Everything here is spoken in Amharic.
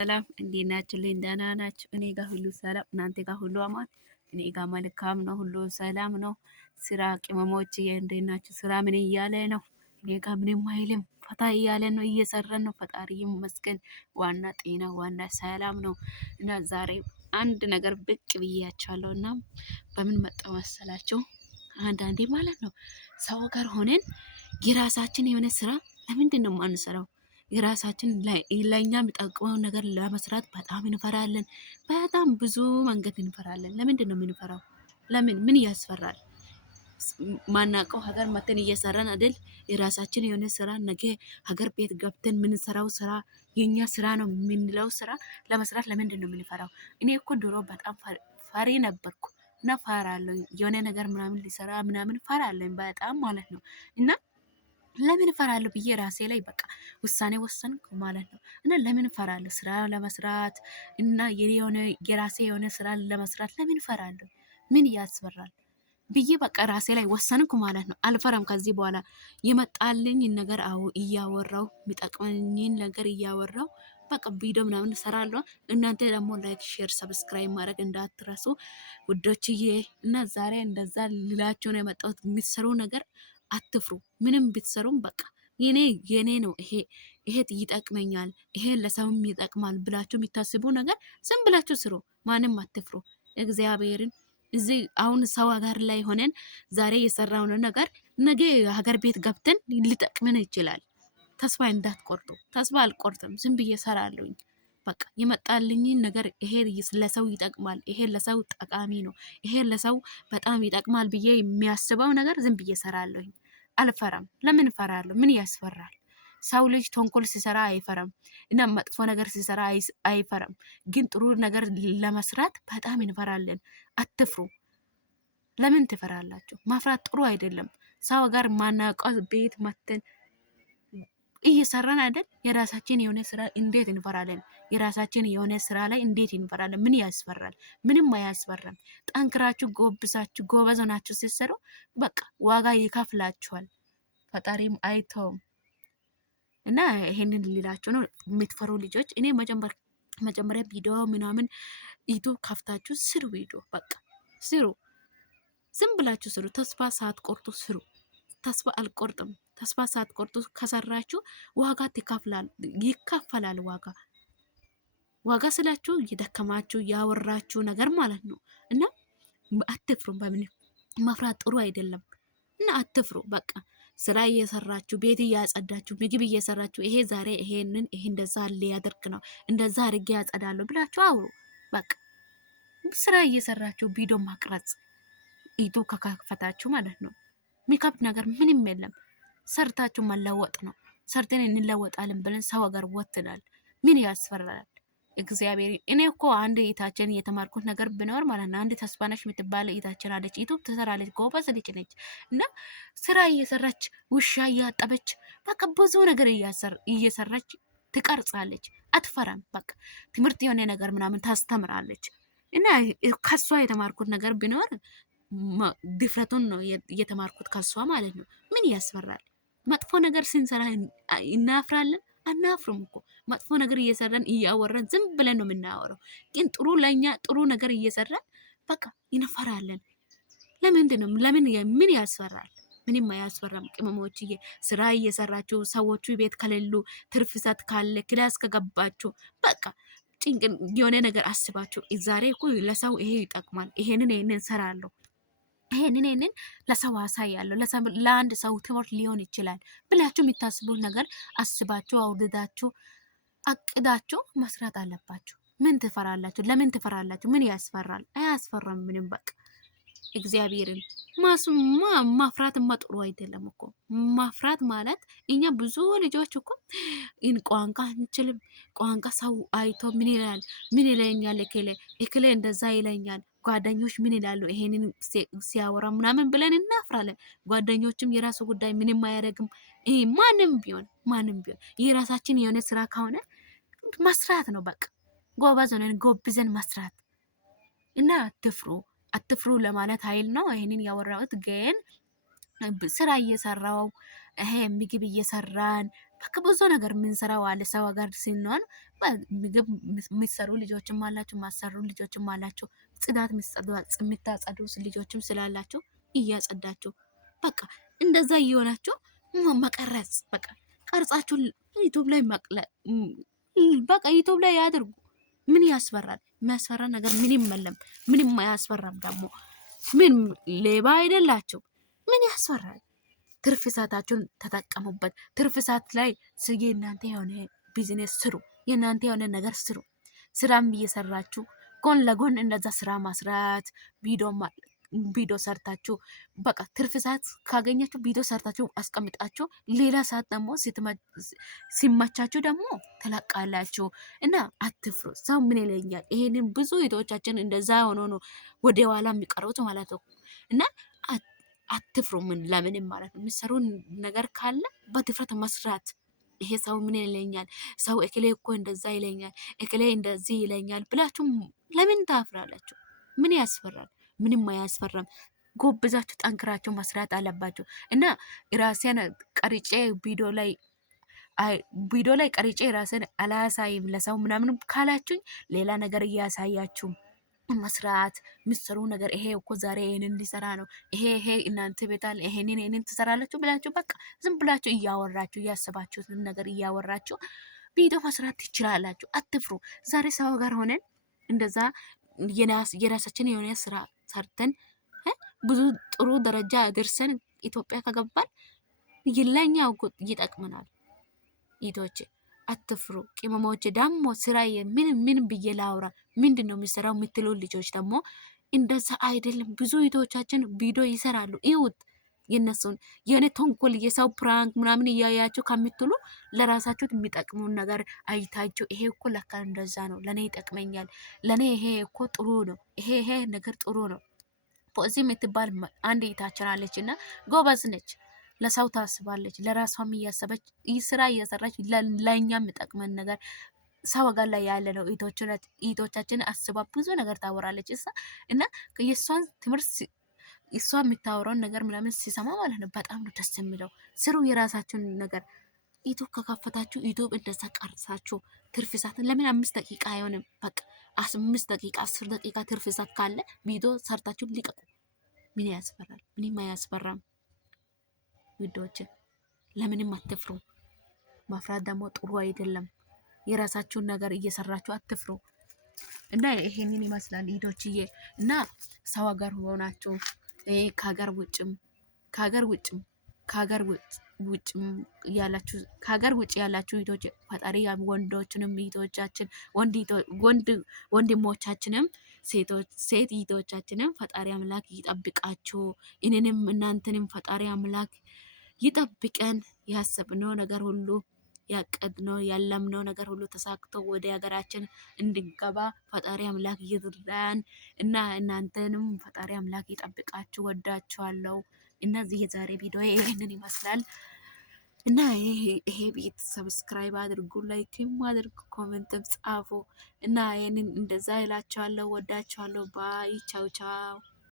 ሰላም እንዴት ናችሁልኝ? ደህና ናችሁ? እኔ ጋር ሁሉ ሰላም፣ እናንተ ጋር ሁሉ አማን? እኔ ጋር መልካም ነው፣ ሁሉ ሰላም ነው። ስራ ቅመሞች እንዴት ናችሁ? ስራ ምን እያለ ነው? እኔ ጋር ምንም አይልም፣ ፈታ እያለ ነው፣ እየሰራን ነው። ፈጣሪ ይመስገን። ዋና ጤና፣ ዋና ሰላም ነው። እና ዛሬ አንድ ነገር ብቅ ብያችኋለሁ እና በምን መጣው መሰላችሁ? አንዳንዴ ማለት ነው ሰው ጋር ሆነን የራሳችን የሆነ ስራ ለምንድን ነው የማንሰራው? የራሳችን ለእኛ የሚጠቅመውን ነገር ለመስራት በጣም እንፈራለን። በጣም ብዙ መንገድ እንፈራለን። ለምንድን ነው የምንፈራው? ምን ያስፈራል? ማናውቀው ሀገር መተን እየሰራን አይደል? የራሳችን የሆነ ስራ ነገ ሀገር ቤት ገብተን የምንሰራው ስራ የኛ ስራ ነው የምንለው ስራ ለመስራት ለምንድን ነው የምንፈራው? እኔ እኮ ድሮ በጣም ፈሪ ነበርኩ እና ፈራለሁ። የሆነ ነገር ምናምን ሊሰራ ምናምን ፈራለኝ በጣም ማለት ነው እና ለምን እፈራለሁ ብዬ ራሴ ላይ በቃ ውሳኔ ወሰንኩ ማለት ነው። እና ለምን እፈራለሁ ስራ ለመስራት እና የራሴ የሆነ ስራ ለመስራት ለምን እፈራለሁ? ምን ያስፈራል ብዬ በቃ ራሴ ላይ ወሰንኩ ማለት ነው። አልፈራም ከዚህ በኋላ የመጣልኝ ነገር እያወራው የሚጠቅመኝን ነገር እያወራው በቃ ቪዲዮ ምናምን እሰራለሁ። እናንተ ደግሞ ላይክ፣ ሼር፣ ሰብስክራይብ ማድረግ እንዳትረሱ ውዶችዬ። እና ዛሬ እንደዛ ልላችሁ ነው የመጣሁት። የሚሰሩ ነገር አትፍሩ። ምንም ብትሰሩም በቃ የኔ ነው ይሄ ይጠቅመኛል፣ ይሄ ለሰውም ይጠቅማል ብላችሁ የሚታስቡ ነገር ዝም ብላችሁ ስሩ። ማንም አትፍሩ። እግዚአብሔርን እዚህ አሁን ሰው ሀገር ላይ ሆነን ዛሬ የሰራውን ነገር ነገ ሀገር ቤት ገብተን ሊጠቅመን ይችላል። ተስፋ እንዳትቆርጡ። ተስፋ አልቆርጥም። ዝም ብዬ እሰራለሁኝ። በቃ የመጣልኝን ነገር ይሄ ለሰው ይጠቅማል፣ ይሄ ለሰው ጠቃሚ ነው፣ ይሄ ለሰው በጣም ይጠቅማል ብዬ የሚያስበው ነገር ዝም ብዬ እሰራለሁኝ። አልፈራም። ለምን እፈራለሁ? ምን ያስፈራል? ሰው ልጅ ተንኮል ሲሰራ አይፈራም እና መጥፎ ነገር ሲሰራ አይፈራም። ግን ጥሩ ነገር ለመስራት በጣም እንፈራለን። አትፍሩ። ለምን ትፈራላችሁ? ማፍራት ጥሩ አይደለም። ሰው ጋር ማናውቀው ቤት መተን እየሰራን አይደል? የራሳችን የሆነ ስራ እንዴት እንፈራለን? የራሳችን የሆነ ስራ ላይ እንዴት እንፈራለን? ምን ያስፈራል? ምንም አያስፈራም። ጠንክራችሁ ጎብሳችሁ ጎበዝ ሆናችሁ ሲሰሩ በቃ ዋጋ ይከፍላችኋል። ፈጣሪም አይተውም። እና ይሄንን ሊላችሁ ነው የምትፈሩ ልጆች። እኔ መጀመሪያ ቪዲዮ ምናምን ዩቱብ ከፍታችሁ ስሩ። ቪዲዮ በቃ ስሩ። ዝም ብላችሁ ስሩ። ተስፋ ሳትቆርጡ ስሩ። ተስፋ አልቆርጥም። ተስፋ ሳትቆርጡ ከሰራችሁ ዋጋ ይከፈላል። ዋጋ ስላችሁ እየደከማችሁ ያወራችሁ ነገር ማለት ነው። እና አትፍሩ። በምን መፍራት ጥሩ አይደለም። እና አትፍሩ። በቃ ስራ እየሰራችሁ ቤት እያጸዳችሁ ምግብ እየሰራችሁ ይሄ ዛሬ ይሄ እንደዛ ሊያደርግ ነው እንደዛ አድርጌ ያጸዳለሁ ብላችሁ አውሩ። በቃ ስራ እየሰራችሁ ቪዲዮ ማቅረጽ ኢቱ ከከፈታችሁ ማለት ነው። የሚከብድ ነገር ምንም የለም። ሰርታችሁ መለወጥ ነው። ሰርተን እንለወጣለን ብለን ሰው ሀገር ወጥናል። ምን ያስፈራል? እግዚአብሔር እኔ እኮ አንድ እህታችን የተማርኩት ነገር ብኖር ማለት ነው። አንድ ተስፋነሽ የምትባል እህታችን አለች። ዩቱብ ትሰራለች፣ ጎበዝ ልጅ ነች እና ስራ እየሰራች ውሻ እያጠበች በቃ ብዙ ነገር እየሰራች ትቀርጻለች። አትፈራም። በቃ ትምህርት የሆነ ነገር ምናምን ታስተምራለች። እና ከሷ የተማርኩት ነገር ቢኖር ድፍረቱን ነው የተማርኩት ከሷ ማለት ነው። ምን ያስፈራል? መጥፎ ነገር ስንሰራ እናፍራለን? አናፍርም እኮ መጥፎ ነገር እየሰራን እያወራን ዝም ብለን ነው የምናወራው። ግን ጥሩ ለኛ ጥሩ ነገር እየሰራን በቃ ይነፈራለን። ለምንድን ነው? ምን ያስፈራል? ምንም አያስፈራም። ቅመሞችዬ ስራ እየሰራችሁ ሰዎቹ ቤት ከሌሉ ትርፍ ሰዓት ካለ ክላስ ከገባችሁ በቃ ጭንቅን የሆነ ነገር አስባችሁ ዛሬ እኮ ለሰው ይሄ ይጠቅማል፣ ይሄንን ሰራለሁ፣ ይሄንን ለሰው አሳያለሁ፣ ለአንድ ሰው ትምህርት ሊሆን ይችላል ብላችሁ የምታስቡት ነገር አስባችሁ አውርዳችሁ አቅዳችሁ መስራት አለባችሁ። ምን ትፈራላችሁ? ለምን ትፈራላችሁ? ምን ያስፈራል? አያስፈራም ምንም። በቃ እግዚአብሔርን ማፍራትማ ጥሩ አይደለም እኮ። ማፍራት ማለት እኛ ብዙ ልጆች እኮ ቋንቋ አንችልም። ቋንቋ ሰው አይቶ ምን ይላል፣ ምን ይለኛል፣ እክሌ እንደዛ ይለኛል፣ ጓደኞች ምን ይላሉ ይሄንን ሲያወራ ምናምን ብለን እናፍራለን። ጓደኞችም የራሱ ጉዳይ ምንም አያደርግም። ማንም ቢሆን የራሳችን የሆነ ስራ ከሆነ መስራት ነው በቃ። ጎበዝ ሆነን ጎብዘን መስራት እና አትፍሩ ለማለት ኃይል ነው ይሄንን ያወራሁት። ግን ስራ እየሰራው ይሄ ምግብ እየሰራን በቃ ብዙ ነገር የምንሰራው አለ። ሰው ሀገር ስንሆን ምግብ የሚሰሩ ልጆችም አላችሁ፣ ማሰሩ ልጆችም አላችሁ፣ ጽዳት የምታጸዱ ልጆችም ስላላችሁ እያጸዳችሁ በቃ እንደዛ እየሆናችሁ መቀረጽ በቃ ቀርጻችሁ ዩቱብ ላይ በቃ ዩቱብ ላይ ያድርጉ። ምን ያስፈራል? የሚያስፈራ ነገር ምንም የለም። ምንም አያስፈራም። ደግሞ ምን ሌባ አይደላችሁ? ምን ያስፈራል? ትርፍ ሰዓታችሁን ተጠቀሙበት። ትርፍ ሰዓት ላይ የእናንተ የሆነ ቢዝነስ ስሩ፣ የእናንተ የሆነ ነገር ስሩ። ስራም እየሰራችሁ ጎን ለጎን እንደዛ ስራ ማስራት ቪዲዮ ሰርታችሁ በቃ ትርፍ ሰዓት ካገኛችሁ ቪዲዮ ሰርታችሁ አስቀምጣችሁ ሌላ ሰዓት ደግሞ ሲመቻችሁ ደግሞ ትለቃላችሁ። እና አትፍሩ። ሰው ምን ይለኛል? ይሄንን ብዙ እህቶቻችን እንደዛ ሆኖ ነው ወደ ኋላ የሚቀሩት ማለት ነው። እና አትፍሩ። ምን ለምንም ማለት ነው። የሚሰሩ ነገር ካለ በድፍረት መስራት። ይሄ ሰው ምን ይለኛል? ሰው እክሌ እኮ እንደዛ ይለኛል፣ እክሌ እንደዚህ ይለኛል ብላችሁ ለምን ታፍራላችሁ? ምን ያስፈራል? ምንም አያስፈራም። ጎብዛችሁ ጠንክራችሁ መስራት አለባችሁ። እና ራሴን ቀርጬ ቪዲዮ ላይ ቀርጬ ራሴን አላሳይም ለሰው ምናምን ካላችሁኝ ሌላ ነገር እያሳያችሁ መስራት ምሰሩ ነገር ይሄ እኮ ዛሬ ይሄንን ሊሰራ ነው፣ ይሄ እናንተ ቤታል ይሄንን ትሰራላችሁ ብላችሁ በቃ ዝም ብላችሁ እያወራችሁ እያሰባችሁትን ነገር እያወራችሁ ቪዲዮ መስራት ትችላላችሁ። አትፍሩ። ዛሬ ሰው ጋር ሆነን እንደዛ የራሳችን የሆነ ስራ ሰርተን ብዙ ጥሩ ደረጃ ደርሰን ኢትዮጵያ ከገባን ለኛው ይጠቅመናል። ኢቶች አትፍሩ። ቅመሞች ደግሞ ስራ ምን ብዬ ላውራ? ምንድን ነው የሚሰራው የምትሉ ልጆች ደግሞ እንደዛ አይደለም። ብዙ ኢቶቻችን ቪዲዮ ይሰራሉ። ይሁት የነሱን የሆነ ተንኮል የሰው ፕራንክ ምናምን እያያቸው ከምትሉ ለራሳችሁ የሚጠቅሙን ነገር አይታችሁ ይሄ እኮ ለካ እንደዛ ነው፣ ለእኔ ይጠቅመኛል፣ ለእኔ ይሄ እኮ ጥሩ ነው፣ ይሄ ነገር ጥሩ ነው። እዚህ የምትባል አንድ እህታችን አለች እና ጎበዝ ነች። ለሰው ታስባለች፣ ለራሷም እያሰበች ስራ እየሰራች ለእኛ የሚጠቅመን ነገር ሰው ጋር ላይ ያለ ነው። ኢቶቻችን አስባ ብዙ ነገር ታወራለች እና የእሷን ትምህርት እሷ የምታወራውን ነገር ምናምን ሲሰማ ማለት ነው በጣም ነው ደስ የሚለው። ስሩ የራሳችሁን ነገር። ዩቱብ ከከፈታችሁ ዩቱብ እንደዛ ቀርሳችሁ ትርፍ ሰዓት ለምን 5 ደቂቃ አይሆንም? በቃ 5 ደቂቃ 10 ደቂቃ ትርፍ ሰዓት ካለ ቪዲዮ ሰርታችሁ ሊቀቁ። ምን ያስፈራል? ምንም አያስፈራም። ውዶችን ለምንም አትፍሩ። መፍራት ደግሞ ጥሩ አይደለም። የራሳችሁን ነገር እየሰራችሁ አትፍሩ። እና ይሄንን ይመስላል ሂዶችዬ። እና ሰው ሀገር ሆናችሁ ከሀገር ውጭ ያላችሁ ሂዶች ፈጣሪ ወንዶችንም ሂዶቻችን ወንድሞቻችንም ሴት ሂዶቻችንም ፈጣሪ አምላክ ይጠብቃችሁ። እኔንም እናንተንም ፈጣሪ አምላክ ይጠብቀን። ያሰብነው ነገር ሁሉ ያቀድነው ያለምነው ነገር ሁሉ ተሳክቶ ወደ ሀገራችን እንድንገባ ፈጣሪ አምላክ ይርዳን እና እናንተንም ፈጣሪ አምላክ ይጠብቃችሁ። ወዳችኋለሁ። እነዚህ የዛሬ ቪዲዮ ይሄንን ይመስላል እና ይሄ ቤት ሰብስክራይብ አድርጉ፣ ላይክም አድርጉ፣ ኮሜንትም ጻፉ እና ይሄንን እንደዛ ይላችኋለሁ። ወዳችኋለሁ። ባይ ቻው ቻው።